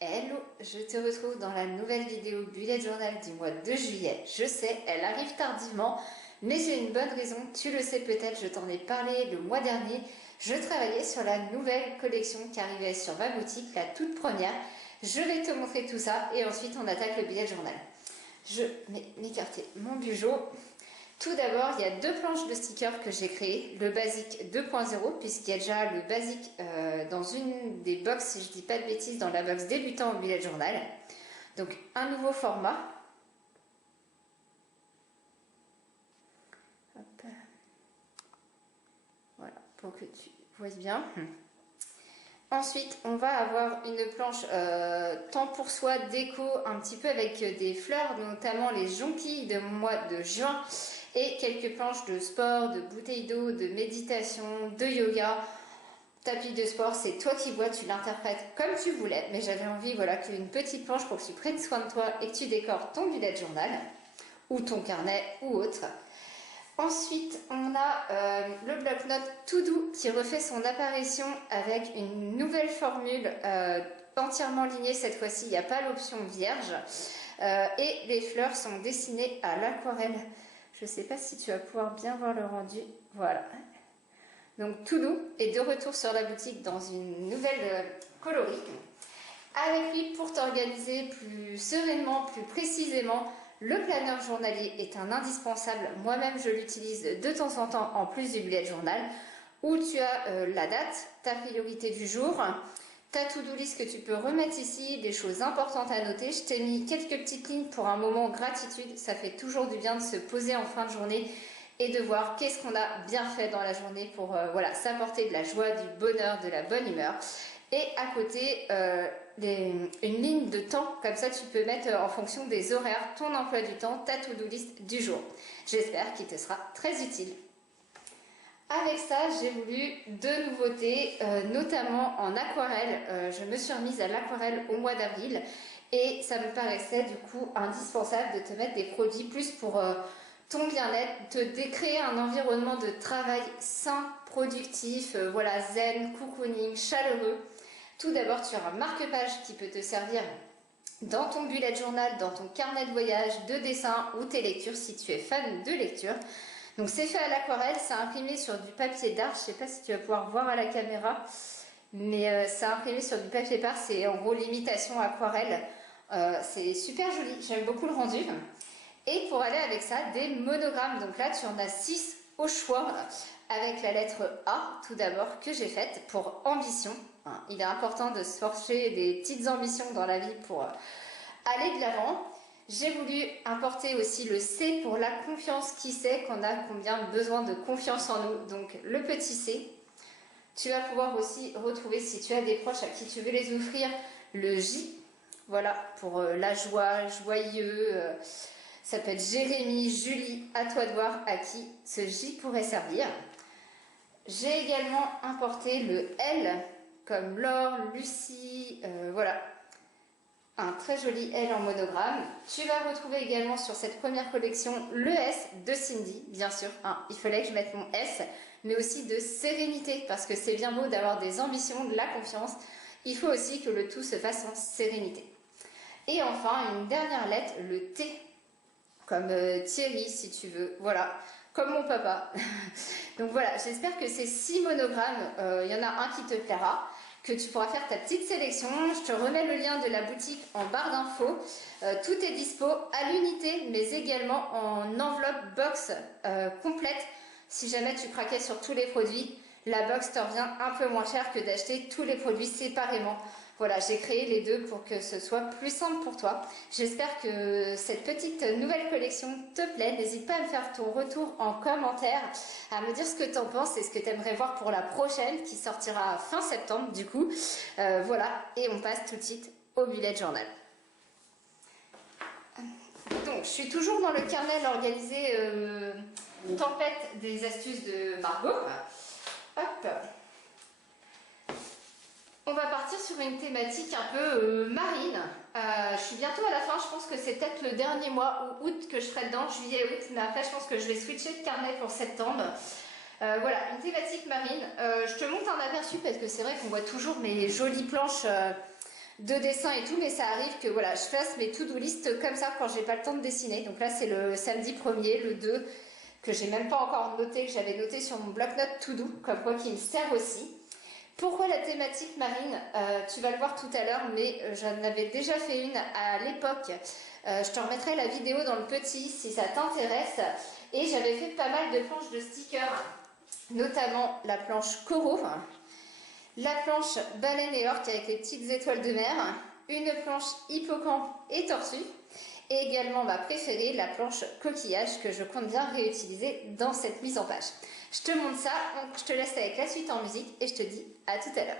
Hello, je te retrouve dans la nouvelle vidéo Bullet Journal du mois de juillet. Je sais, elle arrive tardivement, mais j'ai une bonne raison. Tu le sais peut-être, je t'en ai parlé le mois dernier. Je travaillais sur la nouvelle collection qui arrivait sur ma boutique, la toute première. Je vais te montrer tout ça et ensuite on attaque le Bullet Journal. Je vais m'écarter mon bugeot. Tout d'abord, il y a deux planches de stickers que j'ai créées. Le basique 2.0, puisqu'il y a déjà le basique dans une des box, si je dis pas de bêtises, dans la box débutant au Bullet Journal. Donc, un nouveau format. Hop. Voilà, pour que tu vois bien. Ensuite, on va avoir une planche temps pour soi déco, un petit peu avec des fleurs, notamment les jonquilles de mois de juin, et quelques planches de sport, de bouteilles d'eau, de méditation, de yoga, tapis de sport. C'est toi qui vois, tu l'interprètes comme tu voulais, mais j'avais envie, voilà, qu'une petite planche pour que tu prennes soin de toi et que tu décores ton bullet journal, ou ton carnet, ou autre. Ensuite, on a le bloc-notes tout doux qui refait son apparition avec une nouvelle formule entièrement lignée. Cette fois-ci, il n'y a pas l'option vierge. Et les fleurs sont dessinées à l'aquarelle. Je ne sais pas si tu vas pouvoir bien voir le rendu. Voilà. Donc tout doux est de retour sur la boutique dans une nouvelle coloris. Avec lui, pour t'organiser plus sereinement, plus précisément, le planeur journalier est un indispensable. Moi-même, je l'utilise de temps en temps en plus du bullet journal, où tu as la date, ta priorité du jour, ta to-do list que tu peux remettre ici, des choses importantes à noter. Je t'ai mis quelques petites lignes pour un moment gratitude. Ça fait toujours du bien de se poser en fin de journée et de voir qu'est-ce qu'on a bien fait dans la journée pour voilà, s'apporter de la joie, du bonheur, de la bonne humeur. Et à côté, une ligne de temps, comme ça tu peux mettre en fonction des horaires, ton emploi du temps, ta to-do list du jour. J'espère qu'il te sera très utile. Avec ça, j'ai voulu deux nouveautés, notamment en aquarelle. Je me suis remise à l'aquarelle au mois d'avril et ça me paraissait du coup indispensable de te mettre des produits plus pour ton bien-être, te créer un environnement de travail sain, productif, voilà, zen, cocooning, chaleureux. Tout d'abord, tu as un marque-page qui peut te servir dans ton bullet journal, dans ton carnet de voyage, de dessin ou tes lectures si tu es fan de lecture. Donc c'est fait à l'aquarelle, c'est imprimé sur du papier d'art. Je ne sais pas si tu vas pouvoir voir à la caméra, mais c'est imprimé sur du papier d'art. C'est en gros l'imitation aquarelle. C'est super joli, j'aime beaucoup le rendu. Et pour aller avec ça, des monogrammes. Donc là, tu en as 6 au choix avec la lettre A, tout d'abord, que j'ai faite pour ambition. Il est important de se forger des petites ambitions dans la vie pour aller de l'avant. J'ai voulu importer aussi le C pour la confiance. Qui sait qu'on a combien besoin de confiance en nous. Donc le petit C. Tu vas pouvoir aussi retrouver, si tu as des proches à qui tu veux les offrir, le J. Voilà, pour la joie, joyeux. Ça peut être Jérémy, Julie, à toi de voir à qui ce J pourrait servir. J'ai également importé le L, comme Laure, Lucie, voilà. Un très joli L en monogramme. Tu vas retrouver également sur cette première collection le S de Cindy, bien sûr. Il fallait que je mette mon S, mais aussi de sérénité, parce que c'est bien beau d'avoir des ambitions, de la confiance. Il faut aussi que le tout se fasse en sérénité. Et enfin, une dernière lettre, le T, comme Thierry, si tu veux. Voilà, comme mon papa. Donc voilà, j'espère que ces 6 monogrammes, il y en a un qui te plaira, que tu pourras faire ta petite sélection. Je te remets le lien de la boutique en barre d'infos. Tout est dispo à l'unité, mais également en enveloppe box complète. Si jamais tu craquais sur tous les produits, la box te revient un peu moins cher que d'acheter tous les produits séparément. Voilà, j'ai créé les deux pour que ce soit plus simple pour toi. J'espère que cette petite nouvelle collection te plaît. N'hésite pas à me faire ton retour en commentaire, à me dire ce que tu en penses et ce que tu aimerais voir pour la prochaine qui sortira fin septembre du coup. Voilà, et on passe tout de suite au bullet journal. Donc, je suis toujours dans le carnet organisé tempête des astuces de Margot. Hop. On va partir sur une thématique un peu marine. Je suis bientôt à la fin, je pense que c'est peut-être le dernier mois ou août que je serai dedans, juillet-août, mais après je pense que je vais switcher de carnet pour septembre. Voilà, une thématique marine. Je te montre un aperçu parce que c'est vrai qu'on voit toujours mes jolies planches de dessin et tout, mais ça arrive que voilà, je fasse mes to-do list comme ça quand j'ai pas le temps de dessiner. Donc là, c'est le samedi 1er, le 2, que j'ai même pas encore noté, que j'avais noté sur mon bloc-notes to-do, comme quoi qui me sert aussi. Pourquoi la thématique marine? Tu vas le voir tout à l'heure, mais j'en avais déjà fait une à l'époque. Je te remettrai la vidéo dans le petit si ça t'intéresse. Et j'avais fait pas mal de planches de stickers, notamment la planche coraux, la planche baleine et orque avec les petites étoiles de mer, une planche hippocampe et tortue, et également ma préférée, la planche coquillage que je compte bien réutiliser dans cette mise en page. Je te montre ça, donc je te laisse avec la suite en musique et je te dis à tout à l'heure.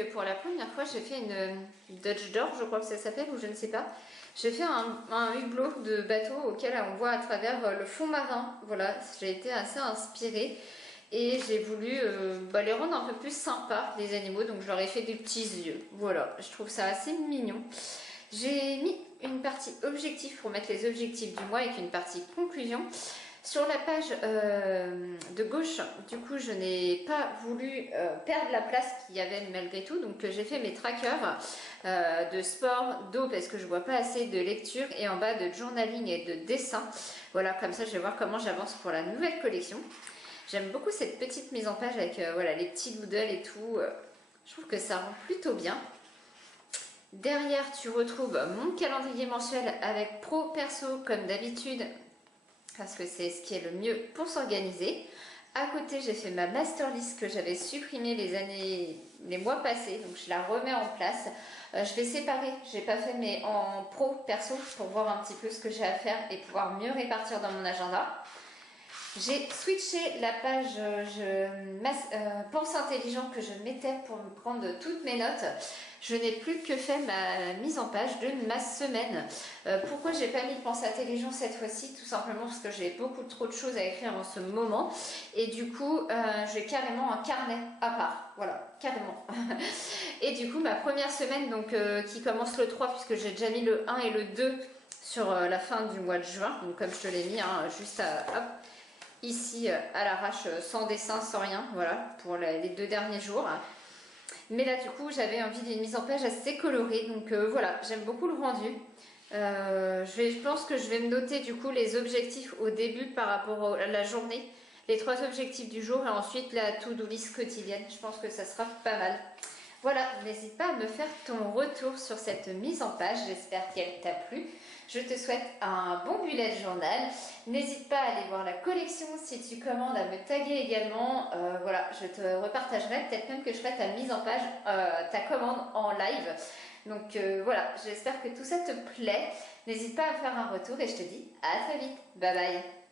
pour la première fois j'ai fait une Dutch Door, je crois que ça s'appelle, ou je ne sais pas. J'ai fait un hublot de bateau auquel on voit à travers le fond marin. Voilà, j'ai été assez inspirée et j'ai voulu les rendre un peu plus sympas, les animaux, donc je leur ai fait des petits yeux. Voilà, je trouve ça assez mignon. J'ai mis une partie objectif pour mettre les objectifs du mois avec une partie conclusion. Sur la page de gauche, du coup, je n'ai pas voulu perdre la place qu'il y avait malgré tout. Donc, j'ai fait mes trackers de sport, d'eau, parce que je ne vois pas assez de lecture. Et en bas, de journaling et de dessin. Voilà, comme ça, je vais voir comment j'avance pour la nouvelle collection. J'aime beaucoup cette petite mise en page avec voilà, les petits doodles et tout. Je trouve que ça rend plutôt bien. Derrière, tu retrouves mon calendrier mensuel avec pro, perso, comme d'habitude, parce que c'est ce qui est le mieux pour s'organiser. À côté, j'ai fait ma master list que j'avais supprimée les mois passés, donc je la remets en place. Je vais séparer, j'ai pas fait mais en pro, perso, pour voir un petit peu ce que j'ai à faire et pouvoir mieux répartir dans mon agenda. J'ai switché la page Pense intelligent que je mettais pour me prendre toutes mes notes. Je n'ai plus que fait ma mise en page de ma semaine. Pourquoi j'ai pas mis de Pense intelligent cette fois-ci? Tout simplement parce que j'ai beaucoup trop de choses à écrire en ce moment. Et du coup, j'ai carrément un carnet à part. Voilà, carrément. Et du coup, ma première semaine, donc, qui commence le 3, puisque j'ai déjà mis le 1 et le 2 sur la fin du mois de juin. Donc comme je te l'ai mis, hein, juste hop, ici à l'arrache, sans dessin, sans rien, voilà, pour les 2 derniers jours. Mais là du coup j'avais envie d'une mise en page assez colorée, donc voilà, j'aime beaucoup le rendu. Je pense que je vais me noter du coup les objectifs au début par rapport à la journée, les 3 objectifs du jour et ensuite la to-do list quotidienne. Je pense que ça sera pas mal. Voilà, n'hésite pas à me faire ton retour sur cette mise en page, j'espère qu'elle t'a plu. Je te souhaite un bon bullet journal. N'hésite pas à aller voir la collection si tu commandes, à me taguer également. Voilà, je te repartagerai, peut-être même que je ferai ta mise en page, ta commande en live. Donc voilà, j'espère que tout ça te plaît. N'hésite pas à me faire un retour et je te dis à très vite. Bye bye.